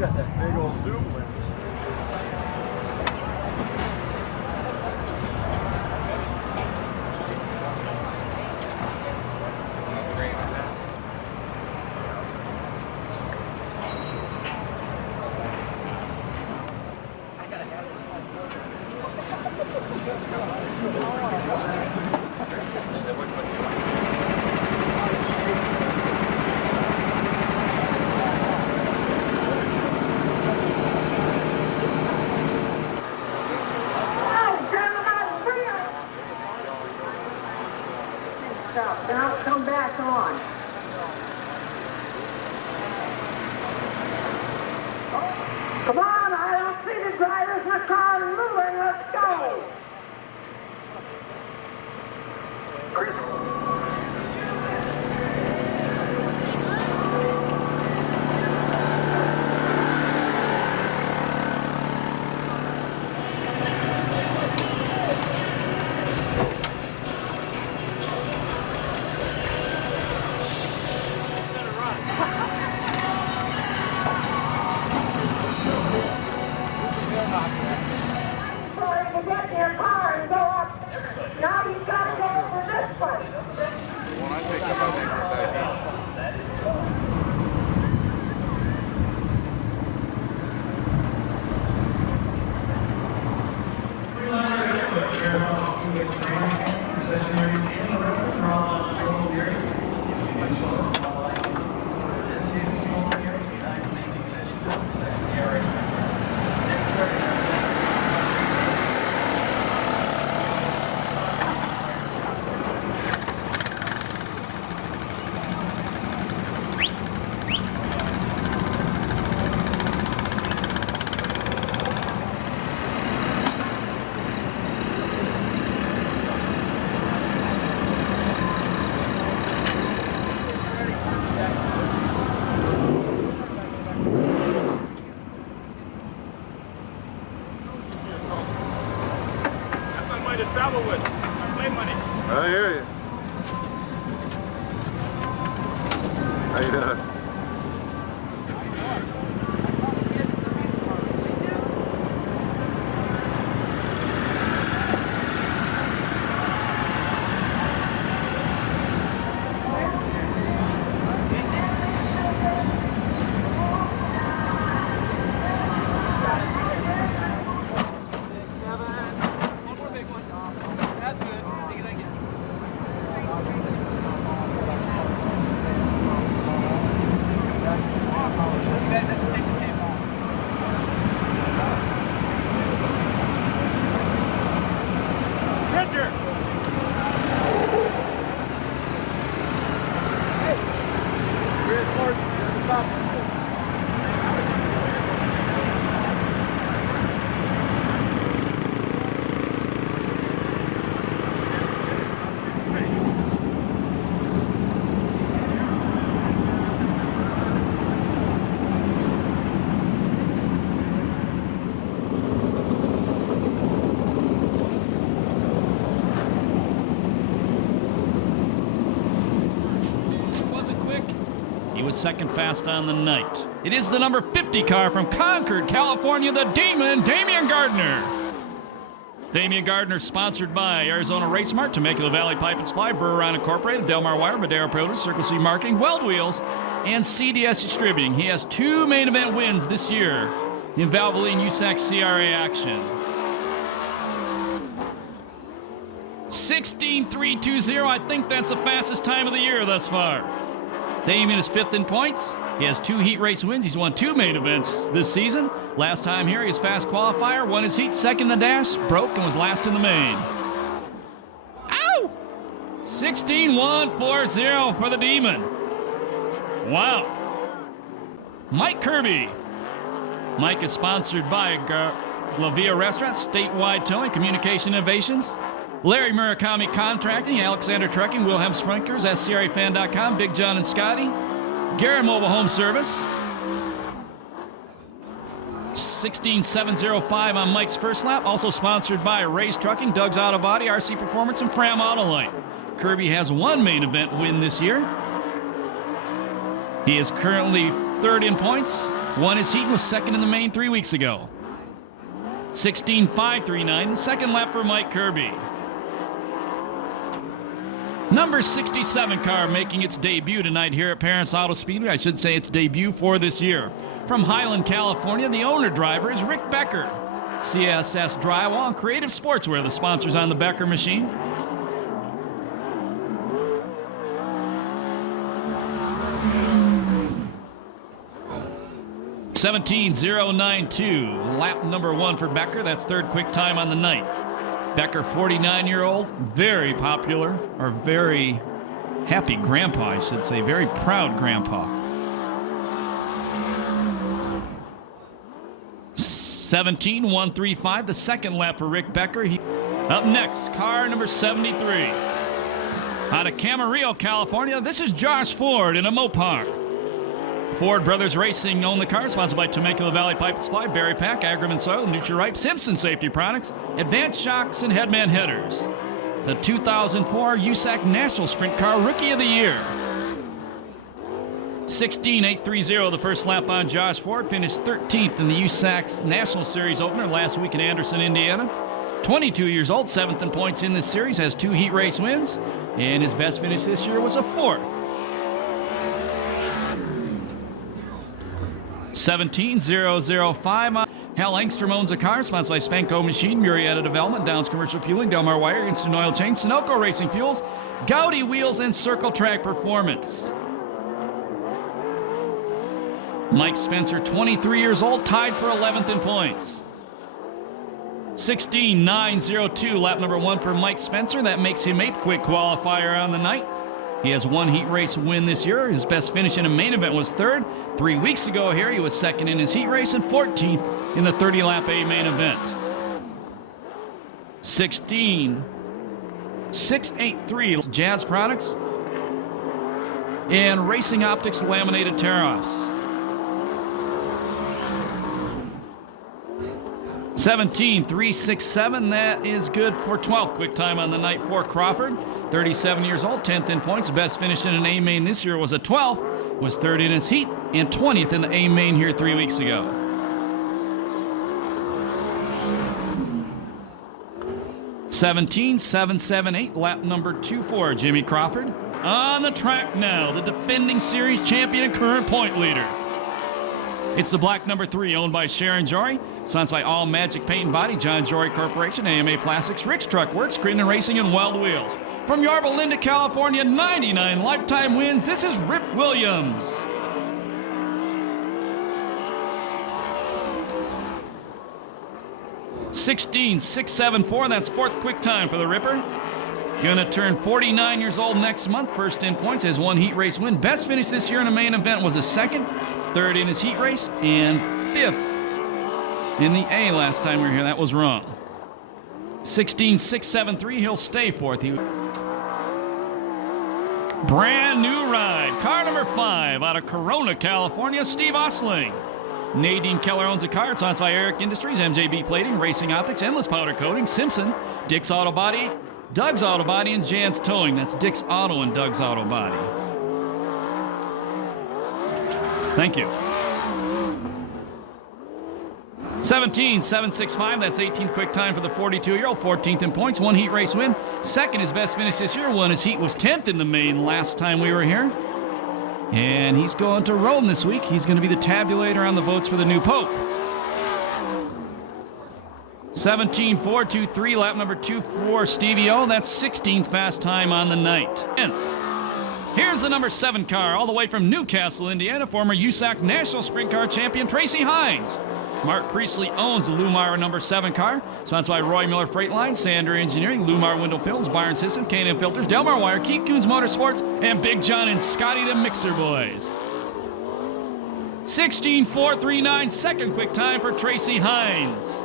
Got that big old zoom lens. Now come back on. Come on, I don't see the drivers in the car moving. Let's go. Get in your car and go up. Now you've got to go over this one. When I pick up, I think travel with. Play money. I hear you. How you doing? He was second fast on the night. It is the number 50 car from Concord, California, the Demon, Damian Gardner. Damian Gardner, sponsored by Arizona Race Mart, Temecula Valley Pipe and Supply, Brewer Incorporated, Delmar Wire, Madera Produce, Circle C Marketing, Weld Wheels, and CDS Distributing. He has 2 main event wins this year in Valvoline USAC CRA action. 16.320, I think that's the fastest time of the year thus far. Damian is 5th in points. He has 2 heat race wins. He's won 2 main events this season. Last time here, he was fast qualifier, won his heat, second in the dash, broke, and was last in the main. Ow! 16.140 for the Demon. Wow. Mike Kirby. Mike is sponsored by La Via Restaurant, Statewide Towing, Communication Innovations, Larry Murakami Contracting, Alexander Trucking, Wilhelm Sprinklers, SCRAFan.com, Big John and Scotty, Garrett Mobile Home Service. 16705 on Mike's first lap. Also sponsored by Ray's Trucking, Doug's Auto Body, RC Performance, and Fram Autolite. Kirby has one main event win this year. He is currently third in points. Won his heat and was second in the main 3 weeks ago. 16539, the second lap for Mike Kirby. Number 67 car making its debut tonight here at Perris Auto Speedway. I should say its debut for this year. From Highland, California, the owner-driver is Rick Becker. CSS Drywall and Creative Sportswear, the sponsors on the Becker machine. (17.092), lap number 1 for Becker. That's third quick time on the night. Becker, 49-year-old, very popular, or very happy grandpa, I should say, very proud grandpa. 17.135, the second lap for Rick Becker. Up next, car number 73. Out of Camarillo, California, this is Josh Ford in a Mopar. Ford Brothers Racing own the car, sponsored by Temecula Valley Pipe and Supply, Berry Pack, Agriment Soil, Nutri-Ripe, Simpson Safety Products, Advanced Shocks, and Headman Headers. The 2004 USAC National Sprint Car Rookie of the Year. 16.830, the first lap on Josh Ford, finished 13th in the USAC's National Series opener last week in Anderson, Indiana. 22 years old, 7th in points in this series, has 2 heat race wins, and his best finish this year was a 4th. 17.005. Hal Engstrom owns a car, sponsored by Spanko Machine, Murrieta Development, Downs Commercial Fueling, Delmar Wire, Instant Oil Change, Sunoco Racing Fuels, Gowdy Wheels, and Circle Track Performance. Mike Spencer, 23 years old, tied for 11th in points. 16.902, lap number 1 for Mike Spencer. That makes him 8th quick qualifier on the night. He has 1 heat race win this year. His best finish in a main event was 3rd. 3 weeks ago here, he was 2nd in his heat race and 14th in the 30-lap A main event. 16.683, Jazz Products and Racing Optics laminated tear-offs. 17.367, that is good for 12th quick time on the night for Crawford. 37 years old, 10th in points. Best finish in an A main this year was a 12th, was 3rd in his heat, and 20th in the A main here 3 weeks ago. 17.778, lap number 2 for Jimmy Crawford. On the track now, the defending series champion and current point leader. It's the black number 3, owned by Sharon Jory, sponsored by All Magic Paint and Body, John Jory Corporation, AMA Plastics, Rick's Truck Works, Crittenden Racing, and Wild Wheels. From Yorba Linda, California, 99 lifetime wins, this is Rip Williams. (16.674), that's 4th quick time for the Ripper. Gonna turn 49 years old next month, 1st in points, has 1 heat race win. Best finish this year in a main event was a 2nd, 3rd in his heat race, and 5th in the A last time we were here. That was wrong. 16.673, he'll stay 4th. Brand new ride, car number 5 out of Corona, California, Steve Osling. Nadine Keller owns a car. It's sponsored by Eric Industries, MJB Plating, Racing Optics, Endless Powder Coating, Simpson, Dick's Auto Body, Doug's Auto Body, and Jan's Towing. That's Dick's Auto and Doug's Auto Body. Thank you. 17.765, that's 18th quick time for the 42-year-old, 14th in points, 1 heat race win. 2nd, his best finish this year, 1 his heat was 10th in the main last time we were here. And he's going to Rome this week. He's going to be the tabulator on the votes for the new Pope. 17.423, lap number 2 for Stevie O. That's 16th fast time on the night. And here's the number 7 car, all the way from Newcastle, Indiana, former USAC National Sprint Car champion Tracy Hines. Mark Priestley owns the Lumar number 7 car, sponsored by Roy Miller Freight Line, Sander Engineering, Lumar Window Films, Byron System, K&M Filters, Delmar Wire, Keith Coons Motorsports, and Big John and Scotty the Mixer Boys. 16.439, second quick time for Tracy Hines.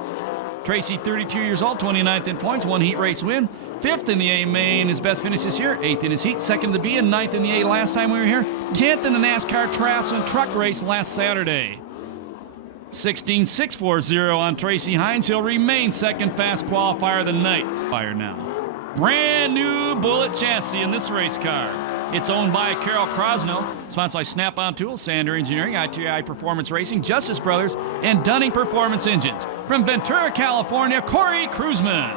Tracy, 32 years old, 29th in points, one heat race win. 5th in the A main, his best finish this year. 8th in his heat, 2nd in the B, and 9th in the A last time we were here. 10th in the NASCAR Traps and Truck Race last Saturday. 16.640 on Tracy Hines. He'll remain second fast qualifier of the night. Fire now. Brand new Bullet chassis in this race car. It's owned by Carol Krosno, sponsored by Snap-on Tools, Sander Engineering, ITI Performance Racing, Justice Brothers, and Dunning Performance Engines. From Ventura, California, Corey Kruzman.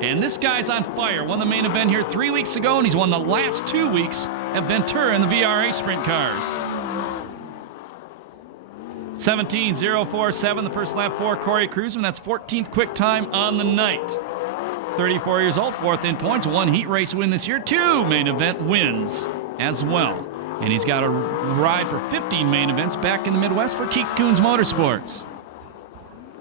And this guy's on fire. Won the main event here 3 weeks ago, and he's won the last 2 weeks at Ventura in the CRA Sprint Cars. 17.047, the first lap for Corey Kruzman. That's 14th quick time on the night. 34 years old, 4th in points, 1 heat race win this year, 2 main event wins as well. And he's got a ride for 15 main events back in the Midwest for Keith Kunz Motorsports.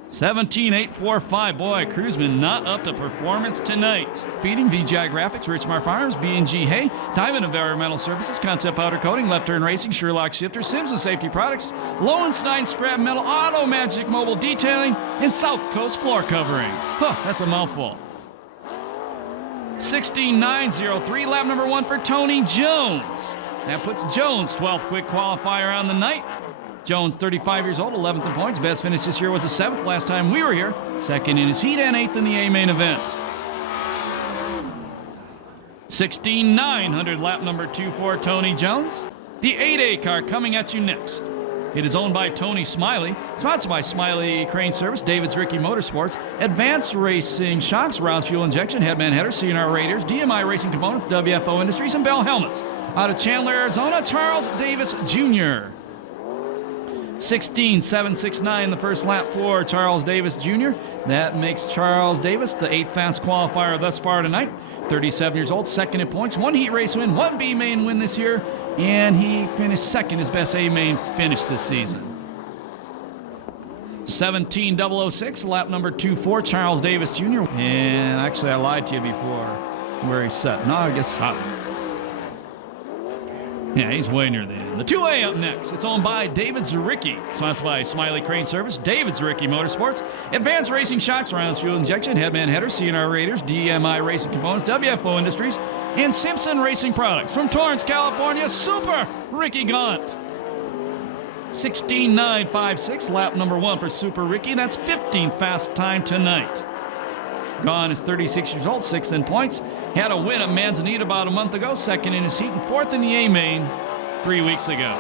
17.845, boy, Kruzman not up to performance tonight. Feeding VGI Graphics, Richmar Farms, B&G Hay, Diamond Environmental Services, Concept Powder Coating, Left Turn Racing, Sherlock Shifter, Simpson Safety Products, Lowenstein Scrap Metal, Auto Magic Mobile Detailing, and South Coast Floor Covering. Huh, that's a mouthful. 16.903, lap number 1 for Tony Jones. That puts Jones 12th quick qualifier on the night. Jones, 35 years old, 11th in points. Best finish this year was the 7th last time we were here. 2nd in his heat and 8th in the A main event. 16.900, lap number 2 for Tony Jones. The 8A car coming at you next. It is owned by Tony Smiley, sponsored by Smiley Crane Service, David's Ricky Motorsports, Advanced Racing Shocks, Rouse Fuel Injection, Headman Headers, CNR Raiders, DMI Racing Components, WFO Industries, and Bell Helmets. Out of Chandler, Arizona, Charles Davis Jr. 16.769, the first lap for Charles Davis Jr. That makes Charles Davis the 8th fast qualifier thus far tonight. 37 years old, 2nd in points, 1 heat race win, 1 B main win this year, and he finished 2nd, his best A main finish this season. 17.006, lap number 2 for Charles Davis Jr. And actually, I lied to you before where he's set. No, I guess yeah, he's way near the end. The 2A up next. It's owned by David Zaricki. Sponsored by Smiley Crane Service, David Zaricki Motorsports, Advanced Racing Shocks, Rounds Fuel Injection, Headman Headers, CNR Raiders, DMI Racing Components, WFO Industries, and Simpson Racing Products. From Torrance, California, Super Ricky Gaunt. 16.956, lap number 1 for Super Ricky. That's 15th fast time tonight. Gaunt is 36 years old, 6th in points. Had a win at Manzanita about a month ago, 2nd in his heat, and 4th in the A main 3 weeks ago.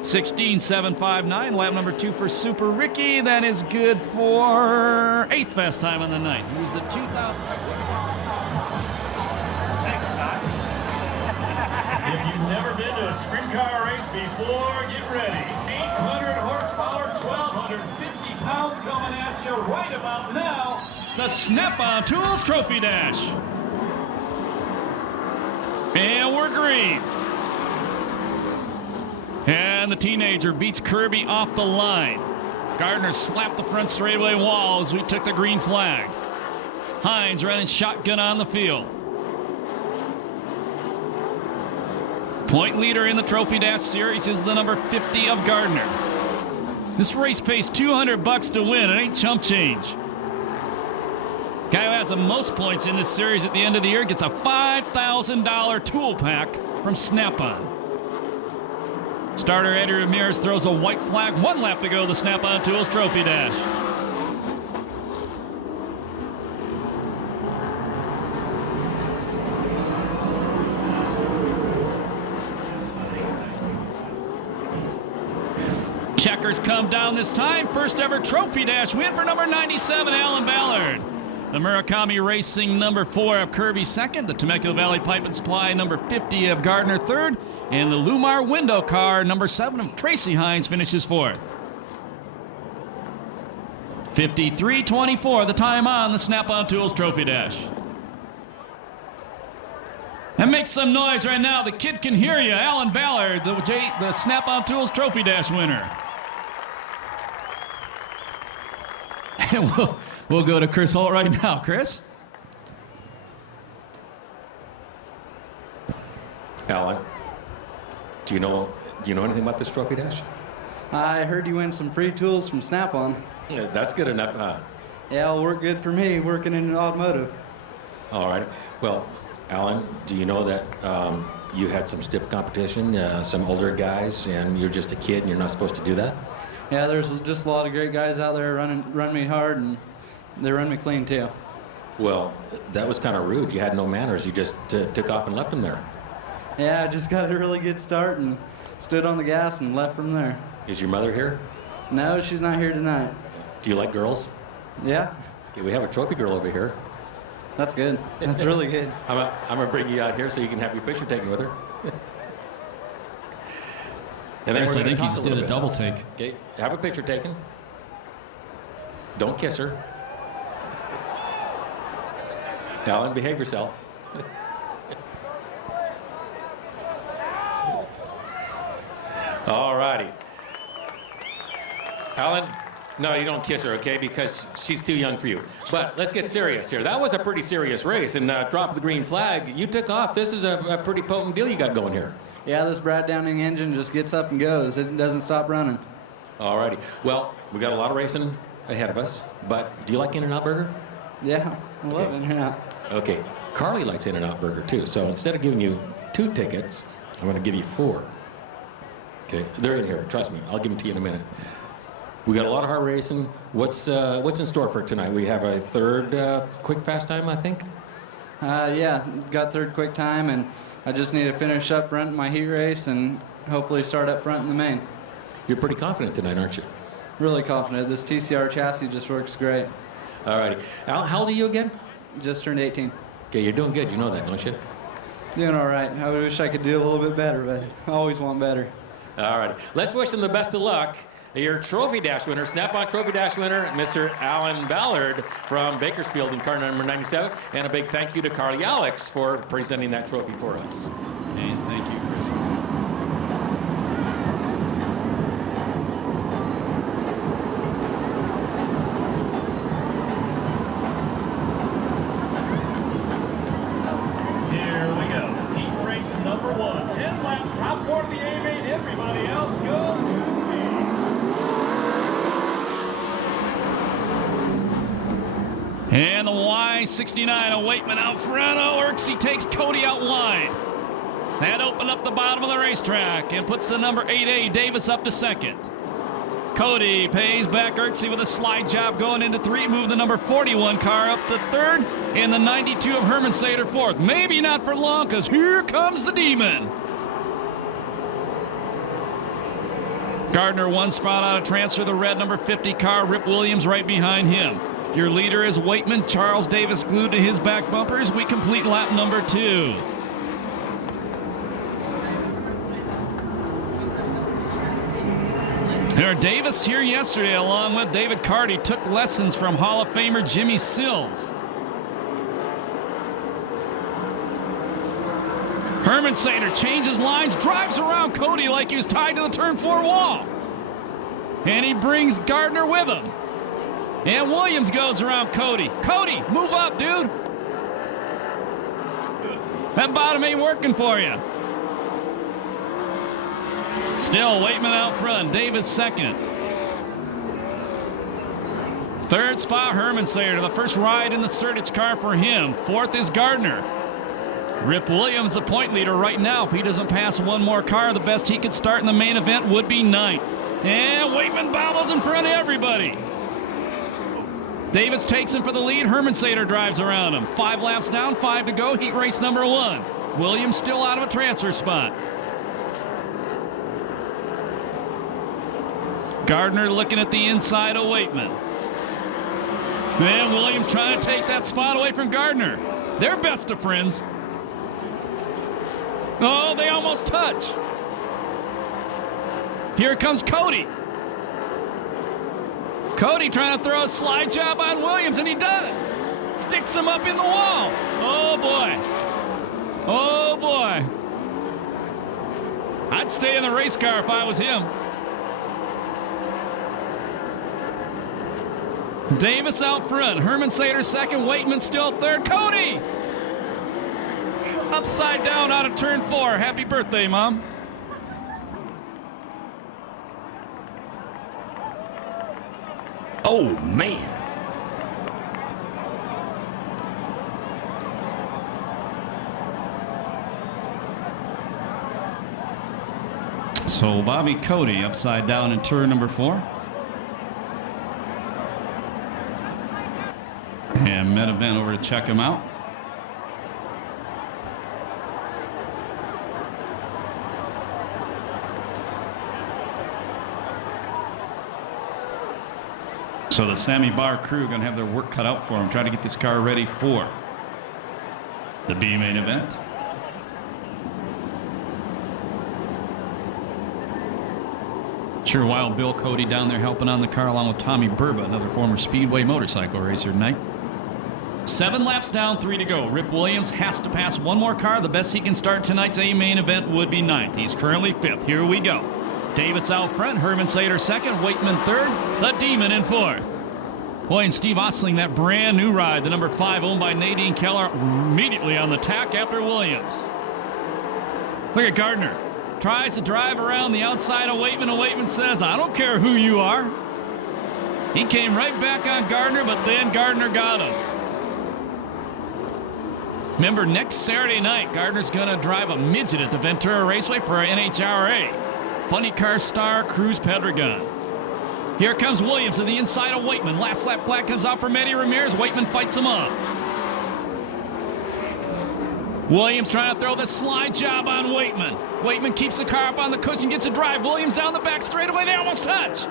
16.759, lap number 2 for Super Ricky. That is good for 8th fast time on the night. He was the 2000. If you've never been to a sprint car race before, get ready. 800 horsepower, 1,250 pounds coming at you right about now. The Snap-on Tools Trophy Dash. And we're green. And the teenager beats Kirby off the line. Gardner slapped the front straightaway wall as we took the green flag. Hines running shotgun on the field. Point leader in the Trophy Dash series is the number 50 of Gardner. This race pays $200 to win. It ain't chump change. Guy who has the most points in this series at the end of the year gets a $5,000 tool pack from Snap-on. Starter Eddie Ramirez throws a white flag. 1 lap to go, the Snap-on Tools Trophy Dash. Checkers come down this time. First ever Trophy Dash win for number 97, Alan Ballard. The Murakami Racing number 4 of Kirby 2nd. The Temecula Valley Pipe and Supply number 50 of Gardner 3rd. And the Lumar Window Car number 7 of Tracy Hines finishes 4th. 53:24 the time on the Snap-on Tools Trophy Dash. And make some noise right now. The kid can hear you. Alan Ballard, the Snap-on Tools Trophy Dash winner. And we'll go to Chris Holt right now. Chris? Alan, Do you know anything about this trophy dash? I heard you win some free tools from Snap-on. Yeah, that's good enough, huh? Yeah, it'll work good for me working in automotive. All right. Well, Alan, do you know that you had some stiff competition, some older guys, and you're just a kid and you're not supposed to do that? Yeah, there's just a lot of great guys out there run me hard, and they run me clean too. Well, that was kind of rude. You had no manners. You just took off and left them there. Yeah, I just got a really good start and stood on the gas and left from there. Is your mother here? No, she's not here tonight. Do you like girls? Yeah, Okay, we have a trophy girl over here. that's good. That's really good. I'm going to bring you out here so you can have your picture taken with her. And then Perris, we're I gonna think he talk just a did little a bit. double take. Okay, have a picture taken. Don't kiss her. Alan, behave yourself. All righty. Alan, no, you don't kiss her, okay, because she's too young for you. But let's get serious here. That was a pretty serious race, and drop the green flag. You took off. This is a pretty potent deal you got going here. Yeah, this Brad Downing engine just gets up and goes. It doesn't stop running. All righty. Well, we got a lot of racing ahead of us, but do you like In-N-Out Burger? Yeah, I love it. Yeah. Okay, Carly likes In-N-Out Burger too, so instead of giving you 2 tickets, I'm going to give you 4. Okay, they're in here, trust me. I'll give them to you in a minute. We got a lot of hard racing. What's in store for tonight? We have a third quick fast time, I think. Yeah, got third quick time, and I just need to finish up running my heat race and hopefully start up front in the main. You're pretty confident tonight, aren't you? Really confident. This TCR chassis just works great. All righty. Al, how old are you again? Just turned 18. Okay, you're doing good. You know that, don't you? Doing all right. I wish I could do a little bit better, but I always want better. All righty. Let's wish them the best of luck. Your Trophy Dash winner, Snap-on Trophy Dash winner, Mr. Alan Ballard from Bakersfield in car number 97. And a big thank you to Carly Alex for presenting that trophy for us. And thank you, Chris. Here we go. Heat race number 1. 10 laps, top 4 of the A-main. Everybody else goes to the And the Y69 of Waitman out front. Oh, Irksey takes Cody out wide. That opened up the bottom of the racetrack and puts the number 8A Davis up to second. Cody pays back Irksey with a slide job going into 3, move the number 41 car up to 3rd, and the 92 of Herman Sater 4th. Maybe not for long, because here comes the Demon. Gardner 1 spot out of transfer, the red number 50 car, Rip Williams right behind him. Your leader is Waitman, Charles Davis glued to his back bumpers. We complete lap number 2. There, Davis here yesterday, along with David Carty, took lessons from Hall of Famer Jimmy Sills. Herman Sater changes lines, drives around Cody like he was tied to the turn 4 wall. And he brings Gardner with him. And Williams goes around Cody. Cody, move up, dude. That bottom ain't working for you. Still, Waitman out front. Davis second. 3rd spot, Herman Sater. The first ride in the Sertich car for him. 4th is Gardner. Rip Williams, the point leader right now. If he doesn't pass one more car, the best he could start in the main event would be 9th. And Waitman bobbles in front of everybody. Davis takes him for the lead. Herman Sater drives around him. 5 laps down, 5 to go. Heat race number 1. Williams still out of a transfer spot. Gardner looking at the inside of Waitman. And Williams trying to take that spot away from Gardner. They're best of friends. Oh, they almost touch. Here comes Cody. Cody trying to throw a slide job on Williams, and he does. Sticks him up in the wall. Oh, boy. Oh, boy. I'd stay in the race car if I was him. Davis out front. Herman Sater second. Waitman still 3rd. Cody! Upside down out of turn 4. Happy birthday, Mom. Oh, man. So Bobby Cody upside down in turn number 4. And Med-Event over to check him out. So the Sammy Barr crew going to have their work cut out for them, trying to get this car ready for the B main event. Sure, wild Bill Cody down there helping on the car along with Tommy Burba, another former Speedway motorcycle racer tonight. 7 laps down, 3 to go. Rip Williams has to pass one more car. The best he can start tonight's A main event would be 9th. He's currently 5th. Here we go. Davis out front, Herman Sater 2nd, Wakeman 3rd, the Demon in 4th. Boy, and Steve Osling, that brand new ride, the number 5 owned by Nadine Keller, immediately on the tack after Williams. Look at Gardner. Tries to drive around the outside of Waitman, and Waitman says, I don't care who you are. He came right back on Gardner, but then Gardner got him. Remember, next Saturday night, Gardner's going to drive a midget at the Ventura Raceway for our NHRA. Funny car star Cruz Pedregon. Here comes Williams to the inside of Waitman. Last lap flag comes out for Eddie Ramirez. Waitman fights him off. Williams trying to throw the slide job on Waitman. Waitman keeps the car up on the cushion, gets a drive. Williams down the back straightaway. They almost touch.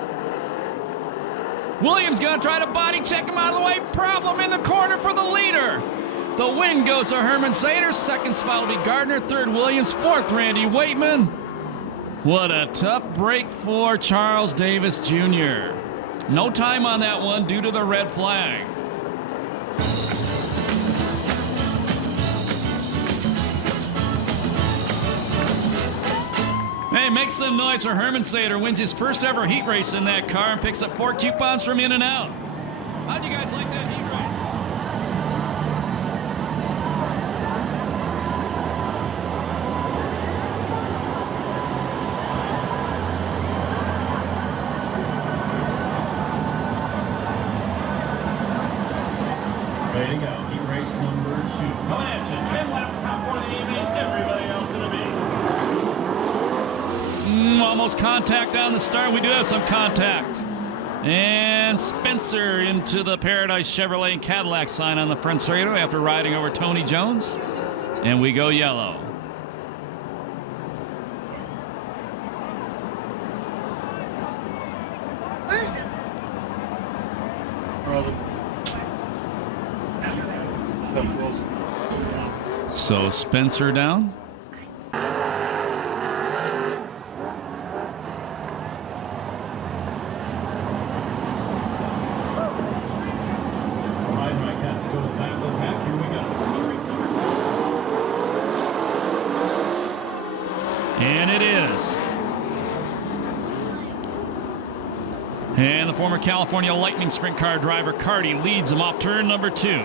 Williams going to try to body check him out of the way. Problem in the corner for the leader. The win goes to Herman Sater. 2nd spot will be Gardner. 3rd, Williams. 4th, Randy Waitman. What a tough break for Charles Davis Jr. No time on that one due to the red flag. Hey, make some noise for Herman Sater. Wins his first ever heat race in that car and picks up 4 coupons from In and Out. How'd you guys like that heat race? Ready to go. Heat race number 2. Coming at you. 10 laps, top 1 of the evening. Everybody else going to be. Almost contact on the start. We do have some contact. And Spencer into the Paradise Chevrolet and Cadillac sign on the front straightaway after riding over Tony Jones. And we go yellow. Where's this? So Spencer down. And it is. And the former California Lightning Sprint Car driver Carty leads him off turn number 2.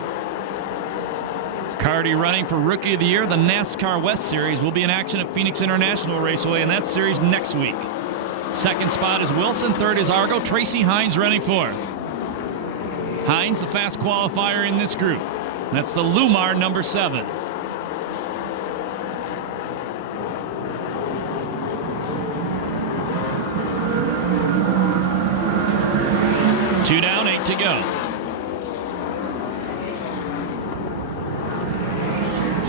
Carty running for Rookie of the Year. The NASCAR West Series will be in action at Phoenix International Raceway in that series next week. 2nd spot is Wilson. 3rd is Argo. Tracy Hines running 4th. Hines, the fast qualifier in this group. That's the Lumar number 7. Two down, 8 to go.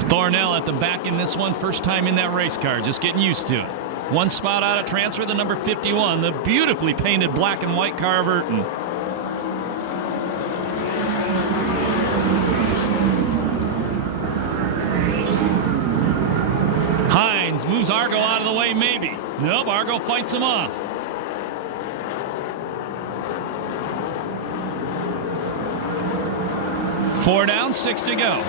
Thornell at the back in this one, first time in that race car, just getting used to it. 1 spot out of transfer, the number 51, the beautifully painted black and white car of Urton. Hines moves Argo out of the way, maybe. Nope, Argo fights him off. Four down, 6 to go.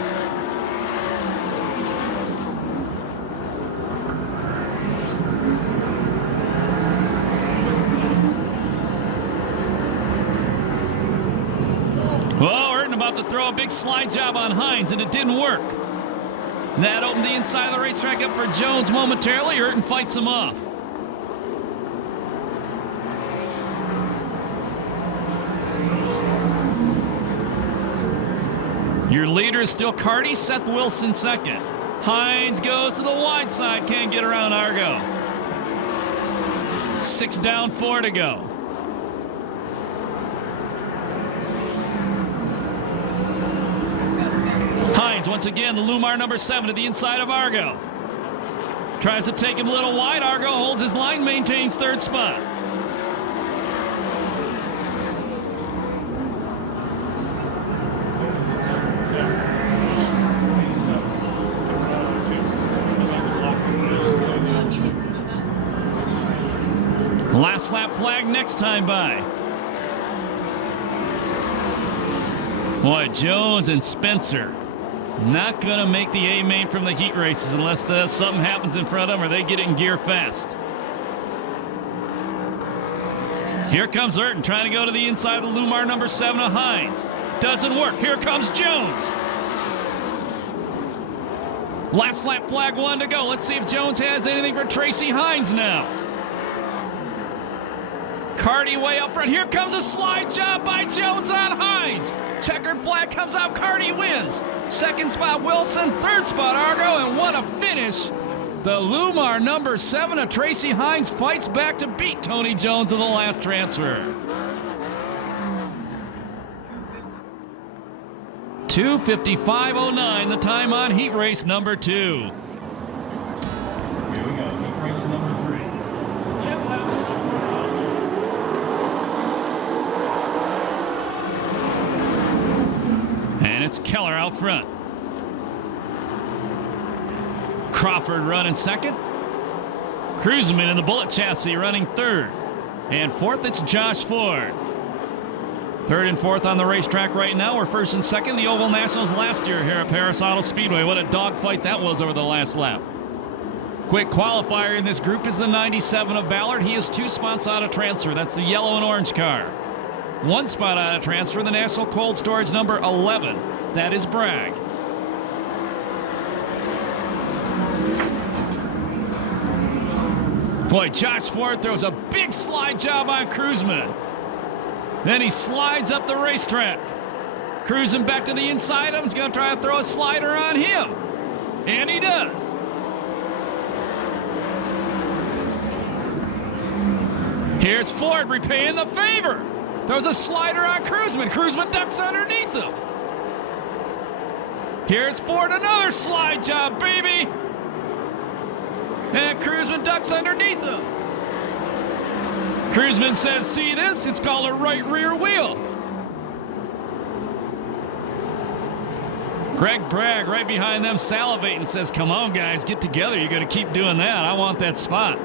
Well, Urton about to throw a big slide job on Hines, and it didn't work. That opened the inside of the racetrack up for Jones momentarily. Urton fights him off. Your leader is still Carty, Seth Wilson second. Hines goes to the wide side, can't get around Argo. 6 down, 4 to go. Hines once again, the Lumar number 7 to the inside of Argo. Tries to take him a little wide. Argo holds his line, maintains third spot. Last lap flag next time by. Boy, Jones and Spencer not going to make the A main from the heat races unless something happens in front of them or they get it in gear fast. Here comes Urton trying to go to the inside of the Lumar number 7 of Hines. Doesn't work. Here comes Jones. Last lap flag 1 to go. Let's see if Jones has anything for Tracy Hines now. Carty way up front. Here comes a slide job by Jones on Hines. Checkered flag comes out. Carty wins. Second spot Wilson. Third spot Argo. And what a finish. The Lumar number 7 of Tracy Hines fights back to beat Tony Jones in the last transfer. 2:55.09 the time on heat race number 2. Here we go, heat race number 3. Jeff Lewis. And it's Keller out front. Crawford running second. Cruzman in the Bullet chassis running third. And fourth, it's Josh Ford. Third and fourth on the racetrack right now. We're first and second. The Oval Nationals last year here at Perris Auto Speedway. What a dogfight that was over the last lap. Quick qualifier in this group is the 97 of Ballard. He is 2 spots out of transfer. That's the yellow and orange car. 1 spot out of transfer, the National Cold Storage number 11. That is Bragg. Boy, Josh Ford throws a big slide job on Cruzman. Then he slides up the racetrack. Cruising back to the inside of him. He's going to try to throw a slider on him. And he does. Here's Ford repaying the favor. Throws a slider on Cruzman. Cruzman ducks underneath him. Here's Ford, another slide job, baby. And Cruzman ducks underneath him. Cruzman says, see this? It's called a right rear wheel. Greg Bragg right behind them salivating says, come on, guys, get together. You're going to keep doing that. I want that spot.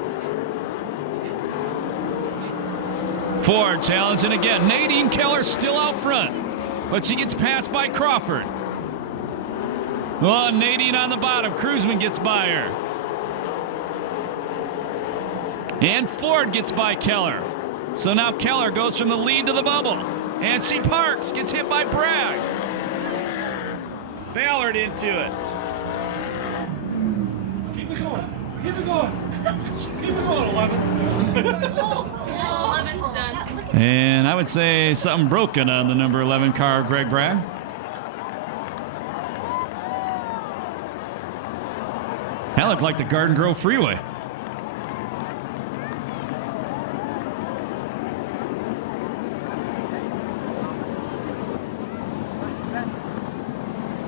Ford challenging again. Nadine Keller still out front, but she gets passed by Crawford. Oh, Nadine on the bottom. Cruzman gets by her. And Ford gets by Keller. So now Keller goes from the lead to the bubble. And she parks, gets hit by Bragg. Ballard into it. Keep it going. Keep it going. Keep it going, 11. 11's done. And I would say something broken on the number 11 car, Greg Bragg. That looked like the Garden Grove Freeway.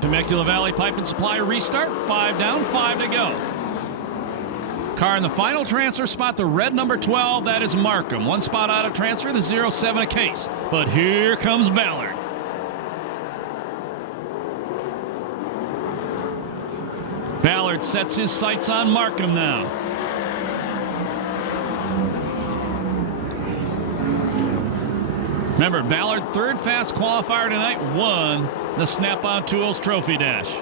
Temecula Valley Pipe and Supply restart. 5 down, 5 to go. Car in the final transfer spot, the red number 12, that is Markham. 1 spot out of transfer, the 07 a case. But here comes Ballard. Ballard sets his sights on Markham now. Remember, Ballard, third fast qualifier tonight, won the Snap-on Tools Trophy Dash.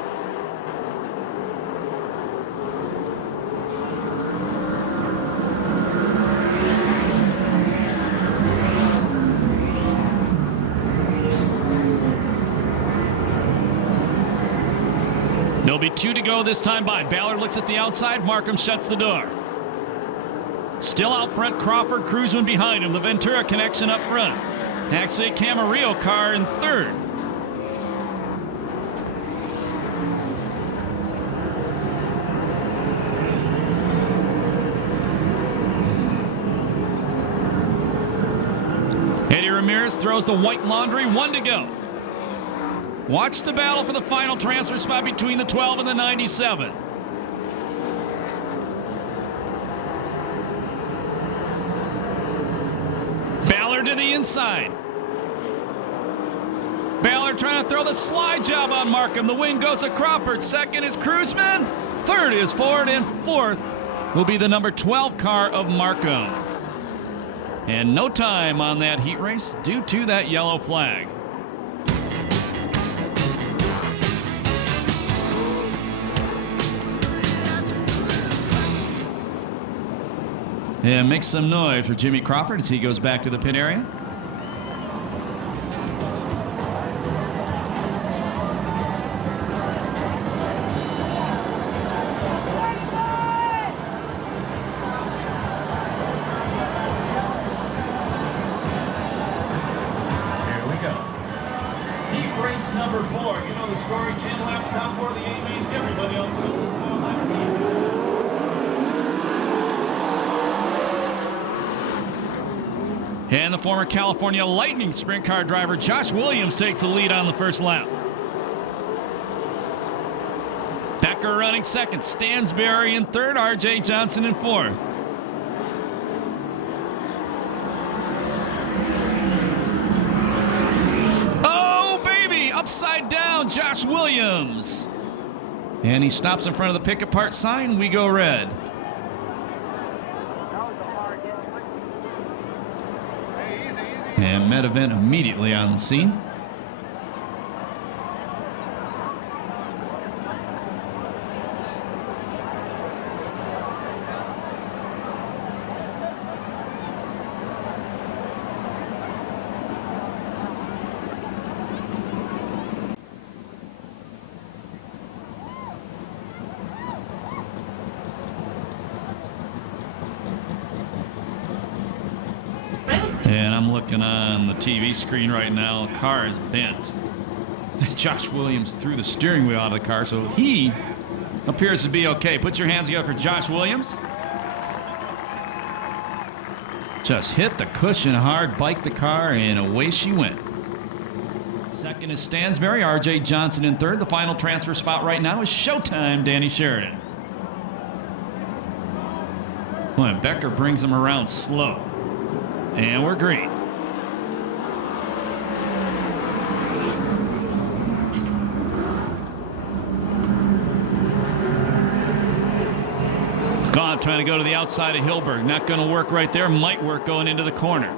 There'll be 2 to go this time by. Ballard looks at the outside. Markham shuts the door. Still out front, Crawford, Cruzman behind him. The Ventura connection up front. Actually, a Camarillo car in third. Ramirez throws the white laundry, 1 to go. Watch the battle for the final transfer spot between the 12 and the 97. Ballard to the inside. Ballard trying to throw the slide job on Markham. The win goes to Crawford. Second is Cruzman. Third is Ford. And fourth will be the number 12 car of Markham. And no time on that heat race due to that yellow flag. And make some noise for Jimmy Crawford as he goes back to the pit area. Here we go. Heat race number 4. You know the story. 10 laps, top 4 of the A main. Everybody else goes to the 12 lap lead. And the former California Lightning sprint car driver Josh Williams takes the lead on the first lap. Becker running second, Stansberry in third, R.J. Johnson in fourth. Oh, baby! Upside down, Josh Williams. And he stops in front of the pick apart sign. We go red. And Medevent immediately on the scene. And I'm looking on the TV screen right now. The car is bent. Josh Williams threw the steering wheel out of the car, so he appears to be okay. Put your hands together for Josh Williams. Just hit the cushion hard, biked the car, and away she went. Second is Stansberry, R.J. Johnson in third. The final transfer spot right now is Showtime, Danny Sheridan. Well, and Becker brings him around slow. And we're green. Gone trying to go to the outside of Hilberg. Not going to work right there. Might work going into the corner.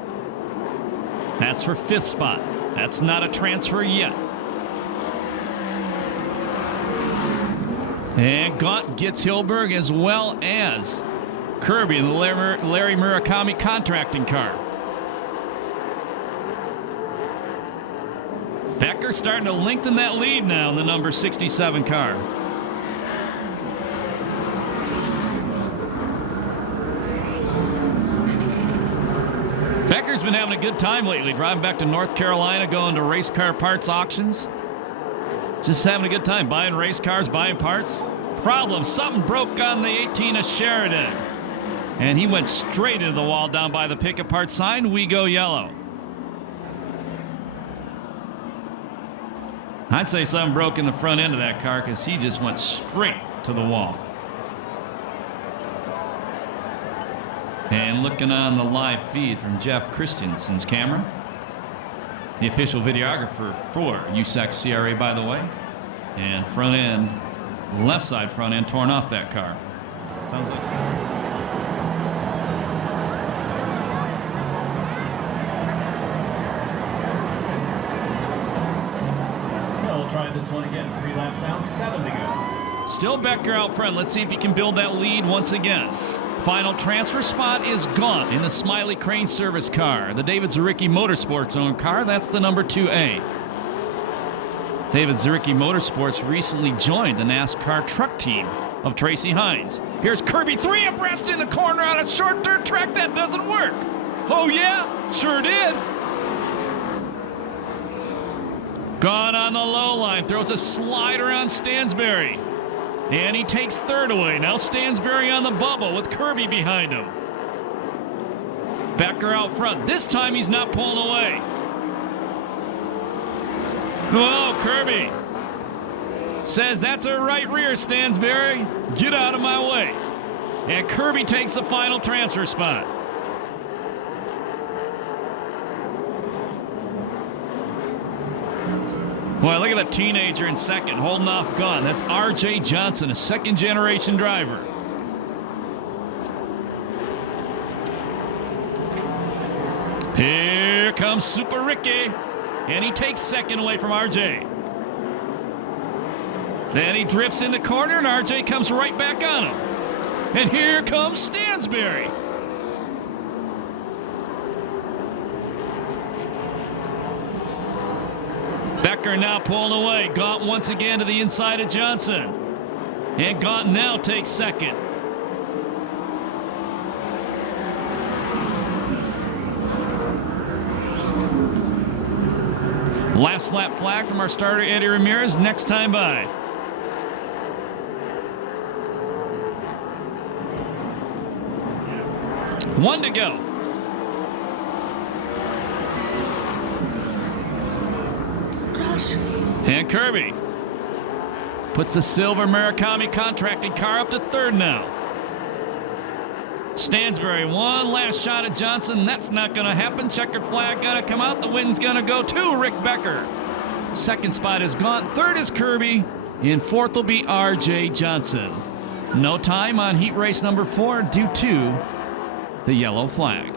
That's for fifth spot. That's not a transfer yet. And Gaunt gets Hilberg as well as Kirby in the Larry Murakami contracting car. Becker starting to lengthen that lead now in the number 67 car. Becker's been having a good time lately, driving back to North Carolina, going to race car parts auctions. Just having a good time, buying race cars, buying parts. Problem, something broke on the 18 of Sheridan. And he went straight into the wall down by the pick apart sign. We go yellow. I'd say something broke in the front end of that car because he just went straight to the wall. And looking on the live feed from Jeff Christensen's camera, the official videographer for USAC CRA, by the way, and front end, left side front end torn off that car. Sounds like Try this one again. 3 laps down, 7 to go. Still Becker out front. Let's see if he can build that lead once again. Final transfer spot is Gaunt in the Smiley Crane service car. The David Zaricki Motorsports owned car. That's the number 2A. David Zaricki Motorsports recently joined the NASCAR truck team of Tracy Hines. Here's Kirby, 3 abreast in the corner on a short dirt track. That doesn't work. Oh yeah, sure did. Gone on the low line, throws a slider on Stansberry. And he takes third away. Now Stansberry on the bubble with Kirby behind him. Becker out front. This time he's not pulling away. Whoa, Kirby says that's a right rear, Stansberry. Get out of my way. And Kirby takes the final transfer spot. Boy, look at the teenager in second, holding off Gunn. That's R.J. Johnson, a second-generation driver. Here comes Super Ricky, and he takes second away from R.J. Then he drifts in the corner, and R.J. comes right back on him. And here comes Stansberry. Becker now pulling away. Gaunt once again to the inside of Johnson. And Gaunt now takes second. Last lap flag from our starter, Eddie Ramirez. Next time by. One to go. And Kirby puts the silver Murakami contracting car up to third now. Stansberry, one last shot at Johnson. That's not going to happen. Checkered flag going to come out. The win's going to go to Rick Becker. Second spot is Gaunt. Third is Kirby. And fourth will be R.J. Johnson. No time on heat race number 4 due to the yellow flag.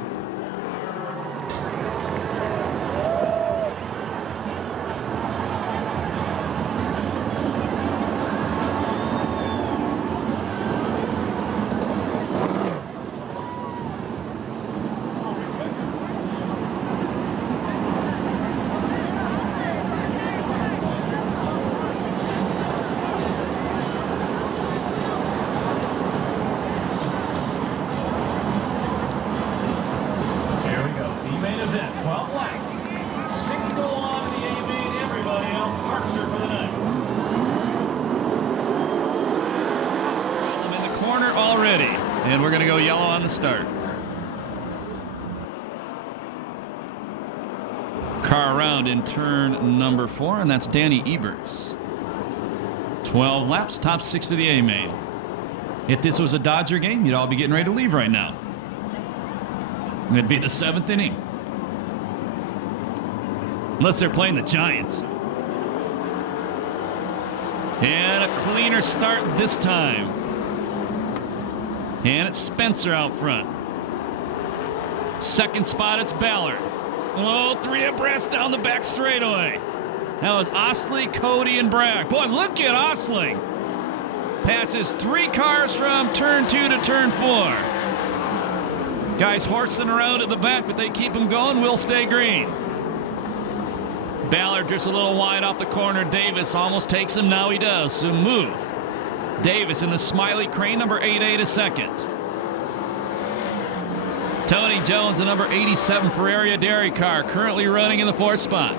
And we're going to go yellow on the start. Car around in turn number 4, and that's Danny Eberts. 12 laps, top 6 of the A main. If this was a Dodger game, you'd all be getting ready to leave right now. It'd be the 7th inning. Unless they're playing the Giants. And a cleaner start this time. And it's Spencer out front. Second spot, it's Ballard. Oh, 3 abreast down the back straightaway. That was Osley, Cody, and Bragg. Boy, look at Osley. Passes 3 cars from turn 2 to turn 4. Guys horsing around at the back, but they keep him going. Will stay green. Ballard drifts a little wide off the corner. Davis almost takes him. Now he does. So move. Davis in the Smiley Crane, number 8A to second. Tony Jones, the number 87 Ferrari Dairy car, currently running in the 4th spot.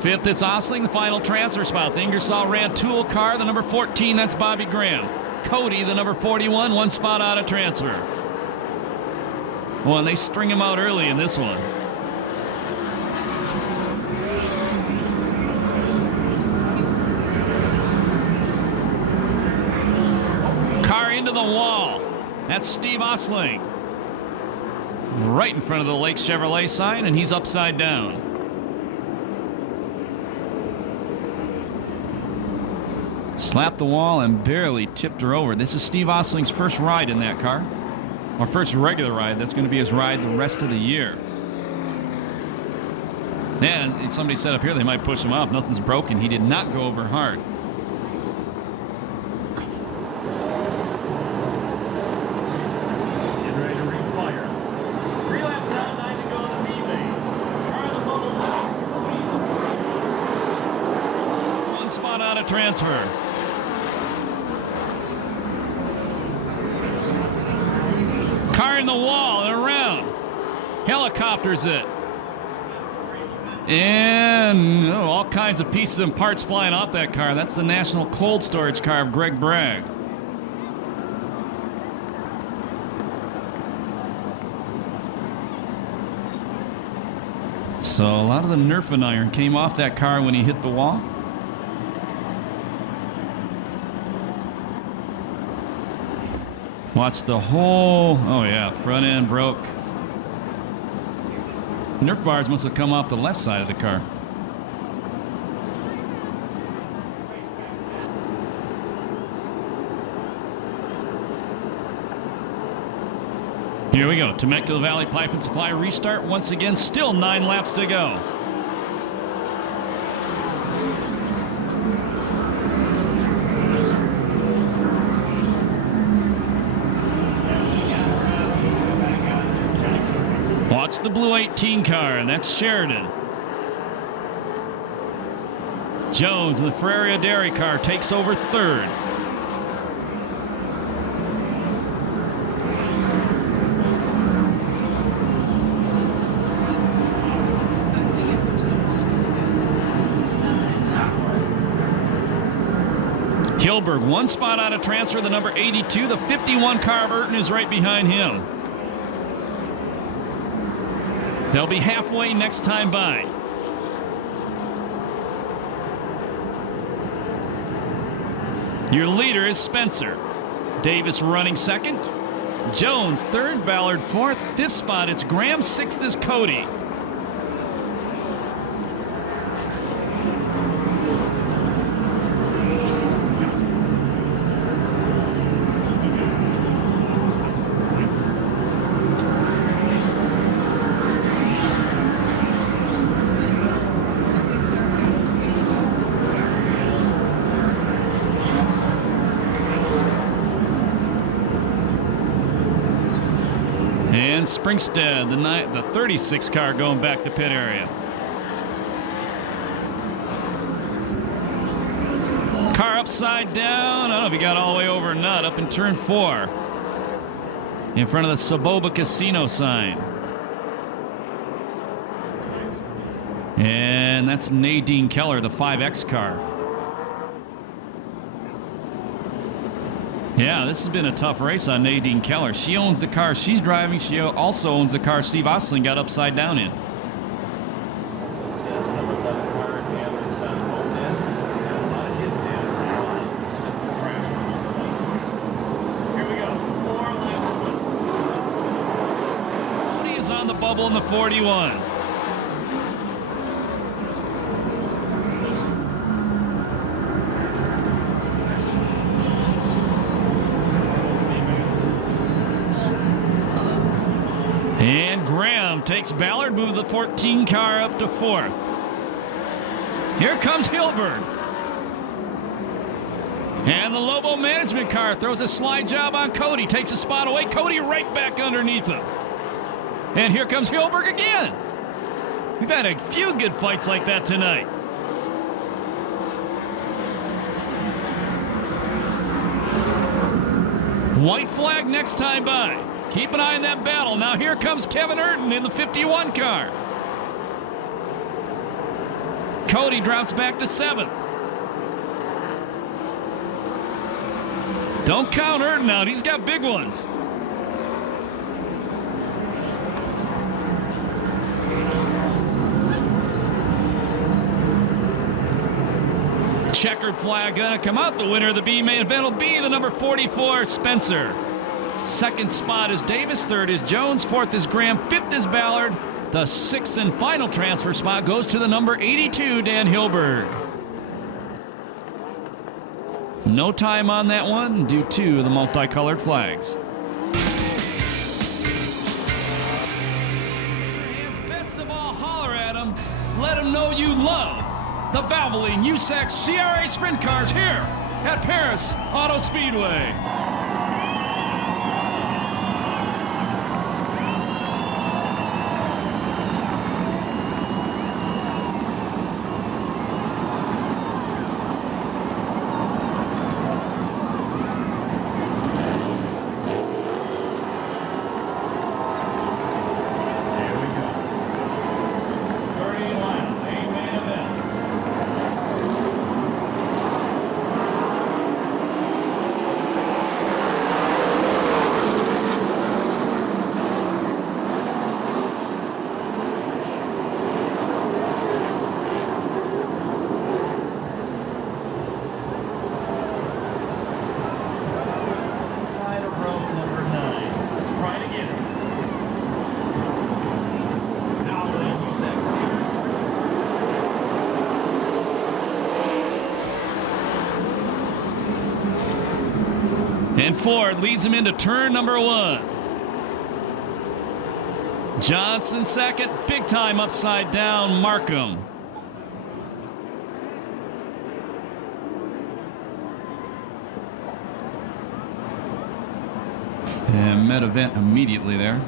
5th, it's Osling, the final transfer spot. The Ingersoll Rantoul car, the number 14, that's Bobby Graham. Cody, the number 41, 1 spot out of transfer. Well, and they string him out early in this one. Into the wall. That's Steve Osling. Right in front of the Lake Chevrolet sign, and he's upside down. Slapped the wall and barely tipped her over. This is Steve Osling's first ride in that car. Or first regular ride. That's going to be his ride the rest of the year. And somebody said up here they might push him off. Nothing's broken. He did not go over hard. Transfer. Car in the wall and around. Helicopters it. And all kinds of pieces and parts flying off that car. That's the National Cold Storage car of Greg Bragg. So a lot of the Nerfing iron came off that car when he hit the wall. Watch the whole, oh yeah, front end broke. Nerf bars must have come off the left side of the car. Here we go. Temecula Valley Pipe and Supply restart once again. Still 9 laps to go. Watch the blue 18 car, and that's Sheridan. Jones in the Ferrari Dairy car takes over third. Kilberg, 1 spot out of transfer, the number 82. The 51 car of Urton is right behind him. They'll be halfway next time by. Your leader is Spencer. Davis running second. Jones third, Ballard fourth. 5th spot, it's Graham. 6th is Cody. And Springstead, the 36 car going back to pit area. Car upside down. I don't know if he got all the way over or not. Up in turn 4. In front of the Saboba Casino sign. And that's Nadine Keller, the 5X car. Yeah, this has been a tough race on Nadine Keller. She owns the car she's driving. She also owns the car Steve Osling got upside down in. Here we go. 4 laps. Cody is on the bubble in the 41. And Graham takes Ballard, move the 14 car up to 4th. Here comes Hilberg. And the Lobo management car throws a slide job on Cody, takes a spot away. Cody right back underneath him. And here comes Hilberg again. We've had a few good fights like that tonight. White flag next time by. Keep an eye on that battle. Now here comes Kevin Urton in the 51 car. Cody drops back to 7th. Don't count Urton out. He's got big ones. Checkered flag gonna come out. The winner of the B main event will be the number 44, Spencer. 2nd spot is Davis, 3rd is Jones, 4th is Graham, 5th is Ballard. The 6th and final transfer spot goes to the number 82, Dan Hilberg. No time on that one due to the multicolored flags. Hands best of all, holler at them. Let them know you love the Valvoline USAC CRA Sprint Cars here at Perris Auto Speedway. And Ford leads him into turn number 1. Johnson second, big time upside down Markham. And met event immediately there.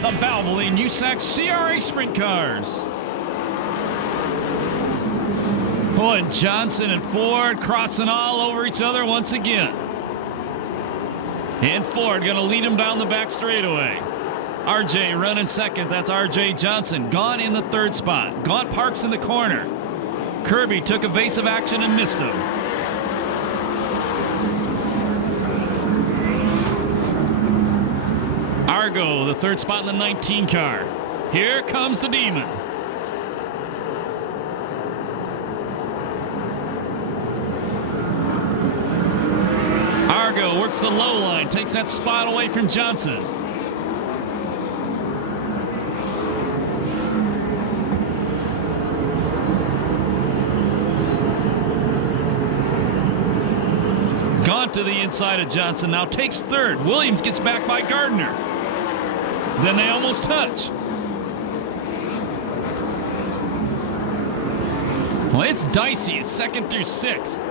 The Valvoline USAC CRA Sprint Cars. Oh, and Johnson and Ford crossing all over each other once again. And Ford going to lead him down the back straightaway. RJ running second. That's RJ Johnson. Gone in the 3rd spot. Gaunt parks in the corner. Kirby took evasive action and missed him. Argo, the 3rd spot in the 19 car. Here comes the Demon. Argo works the low line, takes that spot away from Johnson. Gaunt to the inside of Johnson, now takes 3rd. Williams gets back by Gardner. Then they almost touch. Well, it's dicey. It's 2nd through 6th.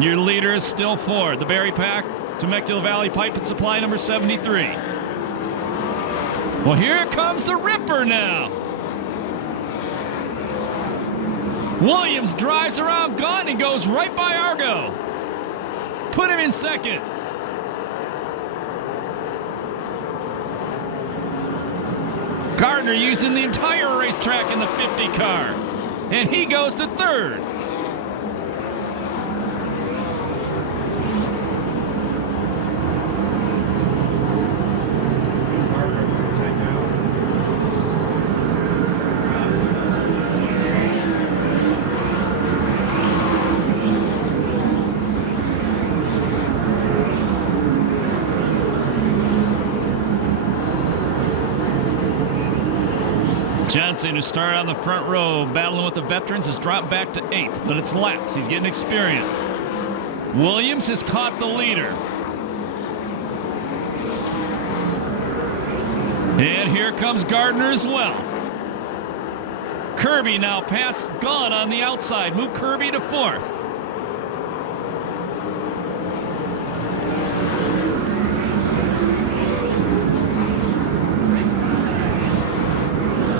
Your leader is still Ford. The Berry Pack, Temecula Valley Pipe and Supply number 73. Well, here comes the Ripper now. Williams drives around Gaunt and goes right by Argo. Put him in 2nd. Gardner using the entire racetrack in the 50 car. And he goes to 3rd. Johnson, who started on the front row battling with the veterans, has dropped back to 8th, but it's laps. He's getting experience. Williams has caught the leader. And here comes Gardner as well. Kirby now past Gaunt on the outside. Move Kirby to 4th.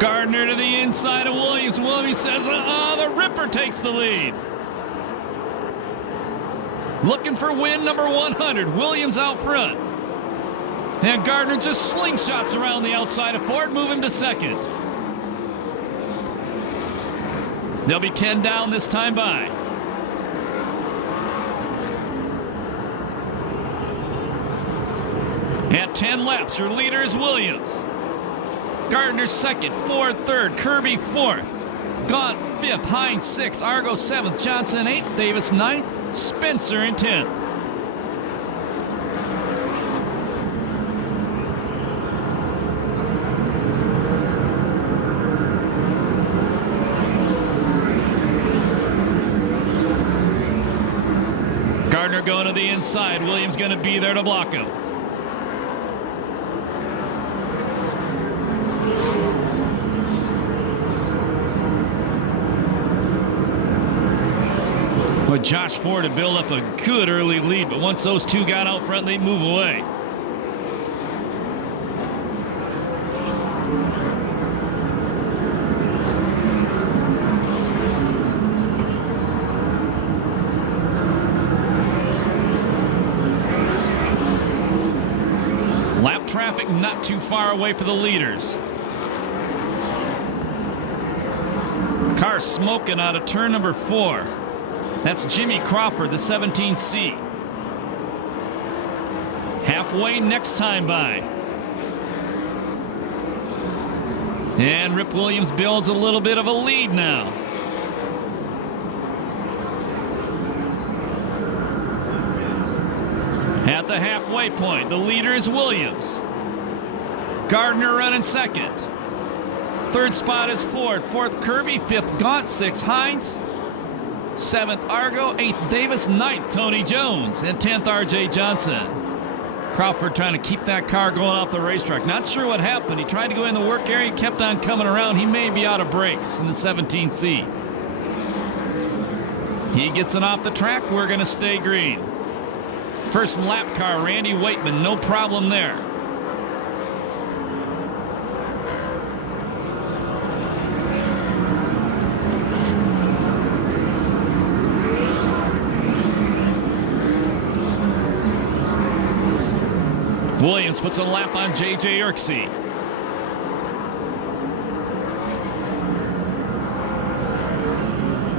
Gardner to the inside of Williams. Williams says, the Ripper takes the lead. Looking for win number 100. Williams out front. And Gardner just slingshots around the outside of Ford, move him to 2nd. They'll be 10 down this time by. At 10 laps, your leader is Williams. Gardner 2nd, Ford 3rd, Kirby 4th, Gaunt 5th, Hines 6th, Argo 7th, Johnson 8th, Davis 9th, Spencer in 10th. Gardner going to the inside. Williams going to be there to block him. Well, Josh Ford had built up a good early lead, but once those two got out front, they move away. Lap traffic not too far away for the leaders. Car smoking out of turn number 4. That's Jimmy Crawford, the 17C. Halfway next time by. And Rip Williams builds a little bit of a lead now. At the halfway point, the leader is Williams. Gardner running second. Third spot is Ford. Fourth, Kirby. Fifth, Gaunt. Sixth, Hines. Seventh, Argo. Eighth, Davis. Ninth, Tony Jones. And 10th, R.J. Johnson. Crawford trying to keep that car going off the racetrack. Not sure what happened. He tried to go in the work area, kept on coming around. He may be out of brakes in the 17C. He gets it off the track. We're going to stay green. First lap car, Randy Waitman. No problem there. Williams puts a lap on J.J. Irksey.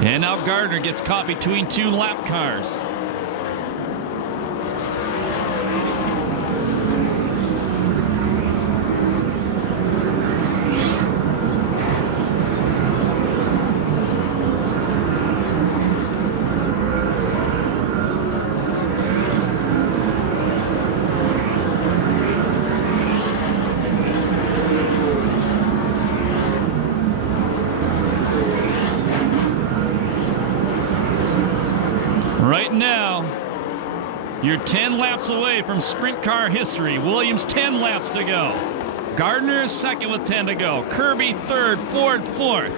And now Gardner gets caught between two lap cars. Right now, you're 10 laps away from sprint car history. Williams 10 laps to go. Gardner is second with 10 to go. Kirby third, Ford fourth.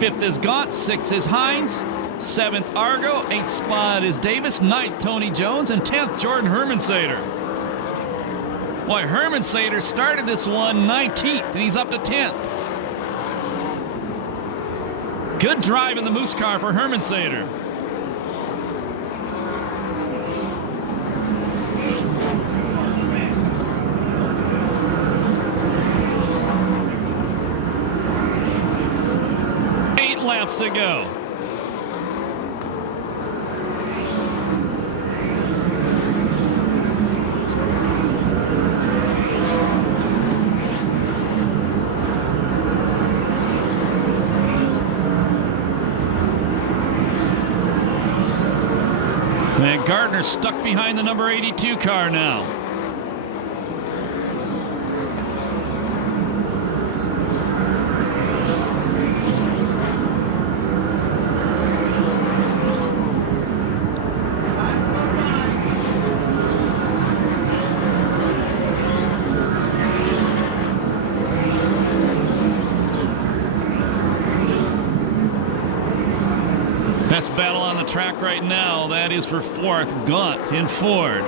Fifth is Gaunt, sixth is Hines. Seventh, Argo. Eighth spot is Davis. Ninth, Tony Jones. And 10th, Jordan Hermansader. Boy, Hermansader started this one 19th, and he's up to 10th. Good drive in the Moose car for Hermansader. Laps to go. And Gardner stuck behind the number 82 car now. Best battle on the track right now, that is for fourth, Gaunt in Ford.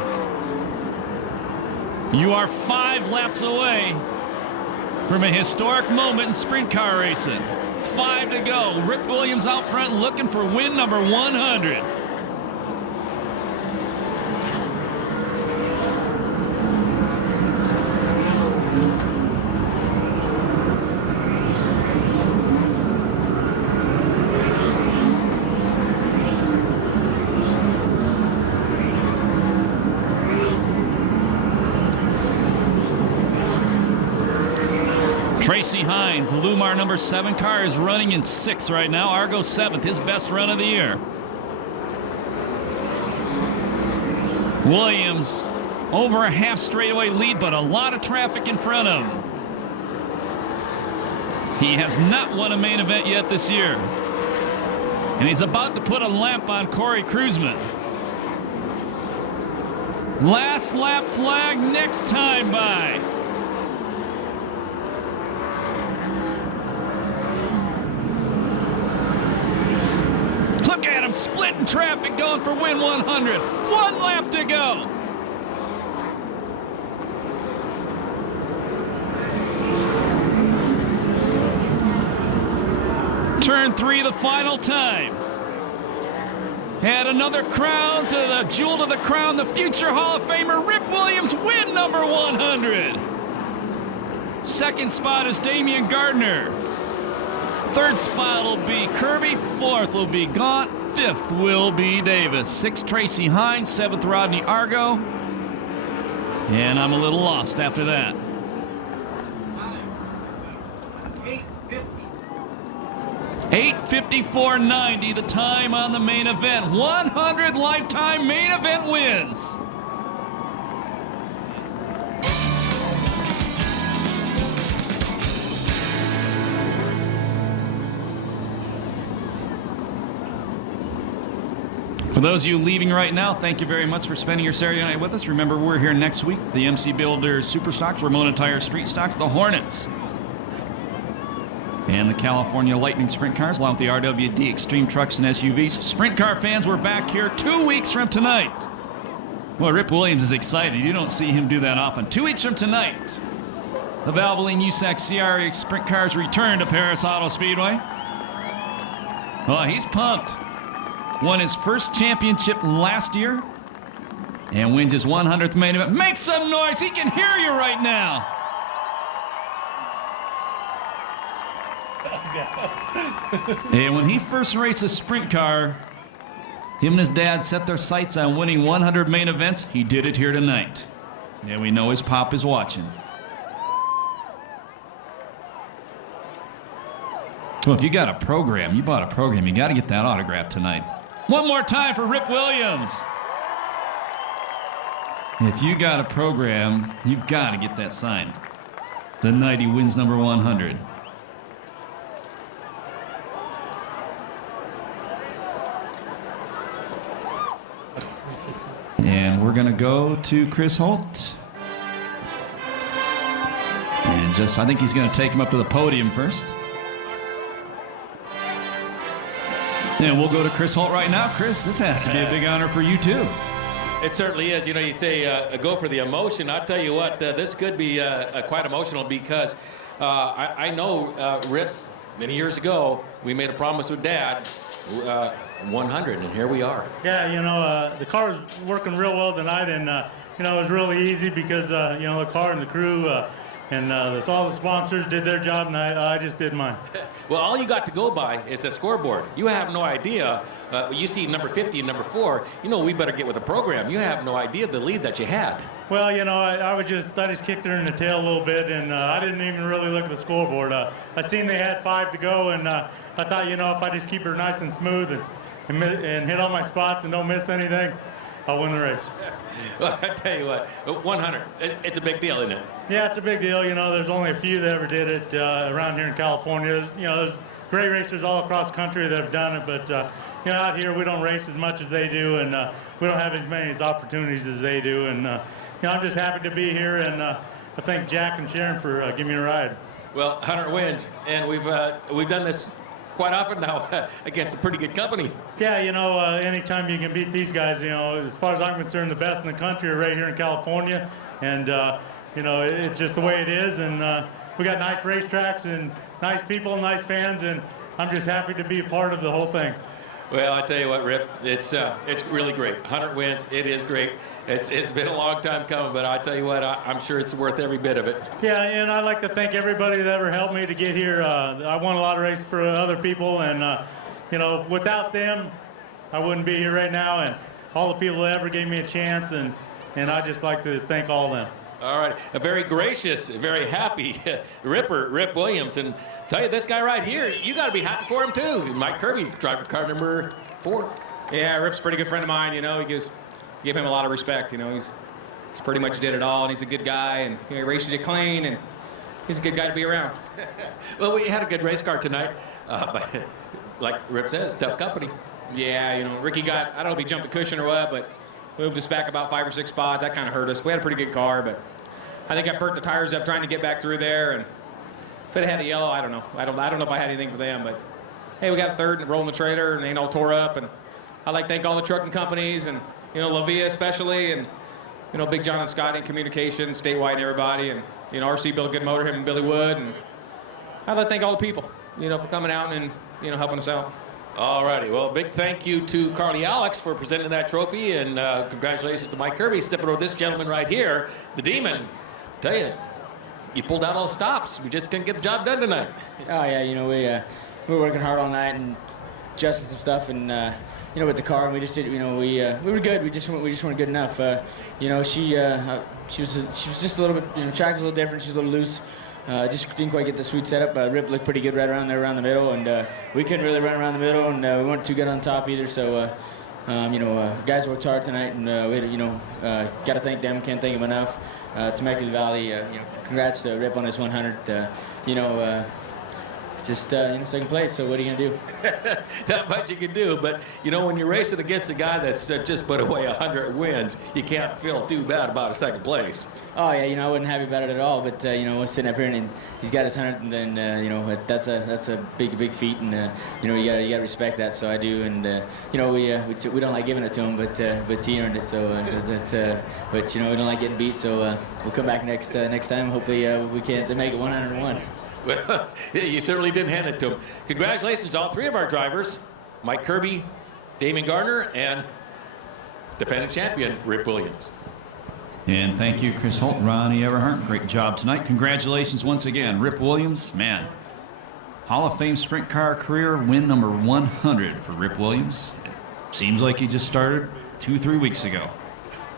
You are 5 laps away from a historic moment in sprint car racing. 5 to go. Rip Williams out front looking for win number 100. Tracy Hines, Lumar number 7 car, is running in 6th right now. Argo 7th, his best run of the year. Williams over a half straightaway lead, but a lot of traffic in front of him. He has not won a main event yet this year. And he's about to put a lap on Corey Kruisman. Last lap flag next time by. Look at him splitting traffic, going for win 100. 1 lap to go. Turn 3, the final time. And another crown to the jewel to the crown, the future Hall of Famer Rip Williams, win number 100. Second spot is Damian Gardner. Third spot will be Kirby. Fourth will be Gaunt. Fifth will be Davis. Sixth, Tracy Hines. Seventh, Rodney Argo. And I'm a little lost after that. 8:54.90 the time on the main event. 100 lifetime main event wins. For those of you leaving right now, thank you very much for spending your Saturday night with us. Remember, we're here next week. The MC Builders Super Stocks, Ramona Tire Street Stocks, the Hornets, and the California Lightning Sprint Cars, along with the RWD Extreme Trucks and SUVs. Sprint car fans, we're back here 2 weeks from tonight. Well, Rip Williams is excited. You don't see him do that often. 2 weeks from tonight, the Valvoline USAC CRA Sprint Cars return to Perris Auto Speedway. Well, he's pumped. Won his first championship last year and wins his 100th main event. Make some noise. He can hear you right now. And when he first raced a sprint car, him and his dad set their sights on winning 100 main events. He did it here tonight. And we know his pop is watching. Well, if you got a program, you bought a program, you got to get that autograph tonight. One more time for Rip Williams. If you got a program, you've got to get that signed. The night he wins number 100. And we're going to go to Chris Holt. And I think he's going to take him up to the podium first. And we'll go to Chris Holt right now. Chris, this has to be a big honor for you, too. It certainly is. You know, you say go for the emotion. I'll tell you what, this could be quite emotional because I know, Rip, many years ago, we made a promise with Dad, 100, and here we are. Yeah, you know, the car was working real well tonight, and, you know, it was really easy because, you know, the car and the crew and all the sponsors did their job, and I just did mine. Well, all you got to go by is a scoreboard. You have no idea. You see number 50 and number 4. You know, we better get with the program. You have no idea the lead that you had. Well, you know, I just kicked her in the tail a little bit, and I didn't even really look at the scoreboard. I seen they had 5 to go, and I thought, you know, if I just keep her nice and smooth and hit all my spots and don't miss anything, I'll win the race. Well, I tell you what, 100, it's a big deal, isn't it? Yeah, it's a big deal. You know, there's only a few that ever did it around here in California. You know, there's great racers all across the country that have done it, but, you know, out here we don't race as much as they do, and we don't have as many opportunities as they do. And, you know, I'm just happy to be here, and I thank Jack and Sharon for giving me a ride. Well, 100 wins, and we've done this quite often now against a pretty good company. Yeah, you know, anytime you can beat these guys, you know, as far as I'm concerned, the best in the country are right here in California. And, you know, it's just the way it is. And we got nice racetracks and nice people, nice fans, and I'm just happy to be a part of the whole thing. Well, I tell you what, Rip, it's really great. 100 wins, it is great. It's been a long time coming, but I tell you what, I'm sure it's worth every bit of it. Yeah, and I'd like to thank everybody that ever helped me to get here. I won a lot of races for other people, and you know, without them, I wouldn't be here right now. And all the people that ever gave me a chance, and I'd just like to thank all of them. All right, a very gracious, very happy Rip Williams, and tell you this guy right here, you got to be happy for him too. Mike Kirby, driver car number 4. Yeah, Rip's a pretty good friend of mine. You know, give him a lot of respect. You know, he's pretty much did it all, and he's a good guy, and you know, he races you clean, and he's a good guy to be around. Well, we had a good race car tonight, but like Rip says, tough company. Yeah, you know, Ricky I don't know if he jumped the cushion or what, but moved us back about 5 or 6 spots. That kind of hurt us. We had a pretty good car, but I think I burnt the tires up trying to get back through there, and if it had a yellow, I don't know. I don't know if I had anything for them, but hey, we got a third and rolling the trailer, and they ain't all tore up, and I'd like to thank all the trucking companies, and you know, La Via especially, and you know, Big John and Scotty in communication, statewide and everybody, and you know, RC built a good motor, him and Billy Wood, and I'd like to thank all the people, you know, for coming out and you know, helping us out. All righty. Well, big thank you to Carly Alex for presenting that trophy, and congratulations to Mike Kirby stepping over this gentleman right here, the Demon. Tell you, you pulled out all the stops. We just couldn't get the job done tonight. Oh yeah, you know, we were working hard all night, and adjusted some stuff and you know, with the car, and we just did, you know, we were good. We just weren't good enough. You know, she was just a little bit, you know, track was a little different. She was a little loose. Just didn't quite get the sweet setup. Rip looked pretty good right around there, around the middle, and we couldn't really run around the middle, and we weren't too good on top either. So, you know, guys worked hard tonight, and we had, you know, got to thank them. Can't thank them enough. Temecula Valley, you know, congrats to Rip on his 100. You know. Just, you know, second place, so what are you going to do? Not much you can do, but, you know, when you're racing against a guy that's just put away 100 wins, you can't feel too bad about a second place. Oh, yeah, you know, I wasn't happy about it at all, but, you know, sitting up here and he's got his 100, and then, you know, that's a big feat, and, you know, you gotta respect that, so I do, and, you know, we don't like giving it to him, but he earned it, so, but, you know, we don't like getting beat, so we'll come back next time. Hopefully we can make it 101. Well, you certainly didn't hand it to him. Congratulations, all three of our drivers, Mike Kirby, Damon Garner, and defending champion, Rip Williams. And thank you, Chris Holt, Ronnie Everhart. Great job tonight. Congratulations once again, Rip Williams. Man, Hall of Fame sprint car career win number 100 for Rip Williams. It seems like he just started 2-3 weeks ago.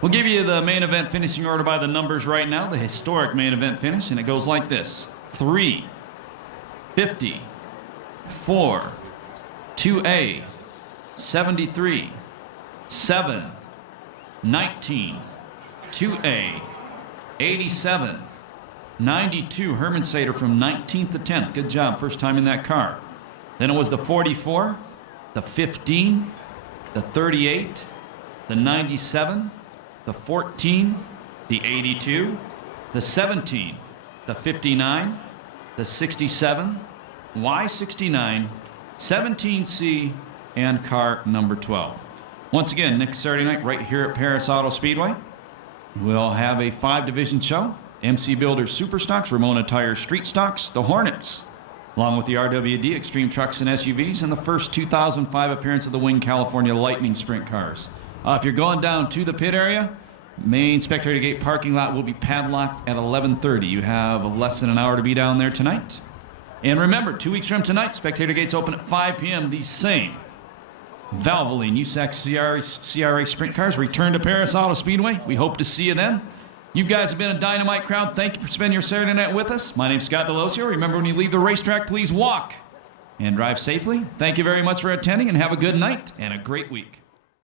We'll give you the main event finishing order by the numbers right now, the historic main event finish, and it goes like this. 3, 50, 4, 2A, 73, 7, 19, 2A, 87, 92, Herman Sater from 19th to 10th. Good job, first time in that car. Then it was the 44, the 15, the 38, the 97, the 14, the 82, the 17, the 59, the 67, Y69, 17C, and car number 12. Once again, next Saturday night right here at Perris Auto Speedway, we'll have a 5-division show. MC Builders Super Stocks, Ramona Tire Street Stocks, the Hornets, along with the RWD Extreme Trucks and SUVs, and the first 2005 appearance of the Wing California Lightning Sprint Cars. If you're going down to the pit area, main spectator gate parking lot will be padlocked at 11:30. You have less than an hour to be down there tonight. And remember, 2 weeks from tonight, spectator gates open at 5 p.m. The same Valvoline USAC CRA Sprint Cars return to Perris Auto Speedway. We hope to see you then. You guys have been a dynamite crowd. Thank you for spending your Saturday night with us. My name's Scott Delosio. Remember, when you leave the racetrack, please walk and drive safely. Thank you very much for attending, and have a good night and a great week.